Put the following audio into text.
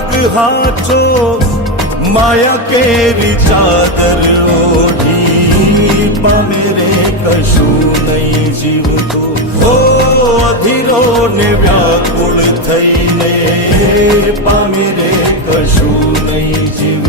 માર્ગ હાચો માયા કેરી ચાદર ઓઢી પામે રે કશું નહીં જીવતો ઓ અધીરો ને વ્યાકુળ થઈને પામે રે કશું નહીં જીવ